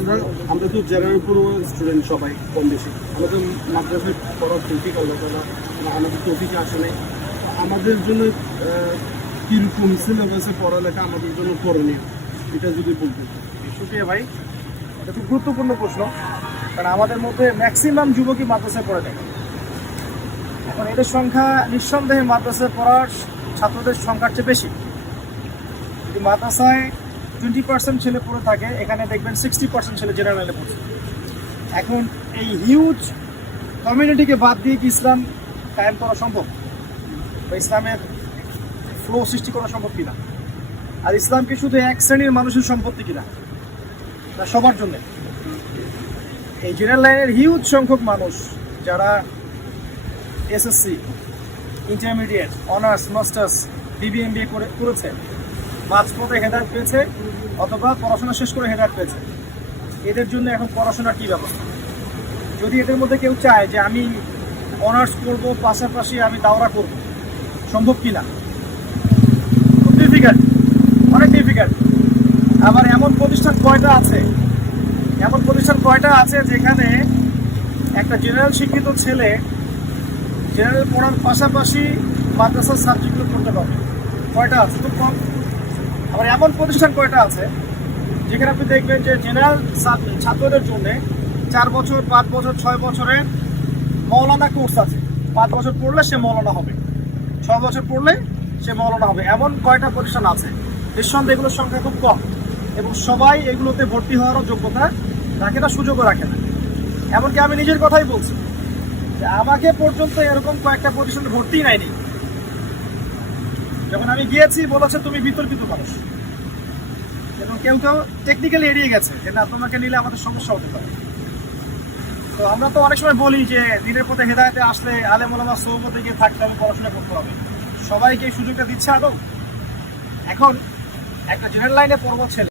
আমরা আমরা তো জেনারেল পুরো স্টুডেন্ট সবাই কম বেশি আমাদের মাদ্রাসায় পড়ার তৌফিক আল্লাহ তাআলা আমাদের তৌফিকে আসে নাই। আমাদের জন্য কীরকম সিলেবাসে পড়ালেখা আমাদের জন্য করণীয় এটা যদি বলতে। শুক্রিয়া ভাই, এটা খুব গুরুত্বপূর্ণ প্রশ্ন, কারণ আমাদের মধ্যে ম্যাক্সিমাম যুবকই মাদ্রাসায় পড়ে থাকে। এখন এদের সংখ্যা নিঃসন্দেহে মাদ্রাসায় পড়ার ছাত্রদের সংখ্যার চেয়ে বেশি। যদি মাদ্রাসায় 20% ছেলে পড়ে থাকে, এখানে দেখবেন 60% ছেলে জেনারেলে পড়ছে। এখন এই হিউজ কমিউনিটিকে বাদ দিয়ে কি ইসলাম কায়েম করা সম্ভব, বা ইসলামের ফ্লো সৃষ্টি করা সম্ভব কিনা? আর ইসলাম কি শুধু এক শ্রেণীর মানুষের সম্পত্তি কিনা, না সবার জন্য? এই জেনারেল লাইনের হিউজ সংখ্যক মানুষ যারা SSC, intermediate, honours, masters, BBA MBA করেছে, মাঝপথে হেদায়েত পেয়েছে অথবা পড়াশোনা শেষ করে হেদায়েত পেয়েছে, এদের জন্য এখন পড়াশোনার কী ব্যবস্থা? যদি এদের মধ্যে কেউ চায় যে আমি অনার্স করব, পাশাপাশি আমি দাওরা করব, সম্ভব কি না? খুব ডিফিকাল্ট, অনেক ডিফিকাল্ট। আবার এমন প্রতিষ্ঠান কয়টা আছে যেখানে একটা জেনারেল শিক্ষিত ছেলে জেনারেল পড়ার পাশাপাশি মাদ্রাসার সাবজেক্টগুলো পড়তে পারবে? কয়টা আছে? খুব কম। আবার এমন প্রতিষ্ঠান কয়টা আছে যেখানে আপনি দেখবেন যে জেনারেল ছাত্রদের জন্য 4 বছর, 5 বছর, 6 বছরের মৌলানা কোর্স আছে। 5 বছর পড়লে সে মৌলানা হবে, 6 বছর পড়লে সে মৌলানা হবে। এমন কয়টা প্রতিষ্ঠান আছে? নিঃসন্দেহে এগুলোর সংখ্যা খুব কম, এবং সবাই এগুলোতে ভর্তি হওয়ারও যোগ্যতা রাখে না, সুযোগও রাখে না। এমনকি আমি নিজের কথাই বলছি যে আমাকে পর্যন্ত এরকম কয়েকটা প্রতিষ্ঠানে ভর্তিই নেয়নি। যখন আমি গিয়েছি বলেছে তুমি বিতর্কিত মানুষ, এবং কেউ কেউ টেকনিক্যালি এড়িয়ে গেছে যে না, তোমাকে নিলে আমাদের সমস্যা হতে পারে। তো আমরা তো অনেক সময় বলি যে দিনের পথে হেদায়েতে আসলে আলেম ওলামা সোহবতে গিয়ে থাকতে হবে, পড়াশোনা করতে হবে। সবাইকে এই সুযোগটা দিচ্ছে আদৌ? এখন একটা জেনারেল লাইনে পড়বো ছেলে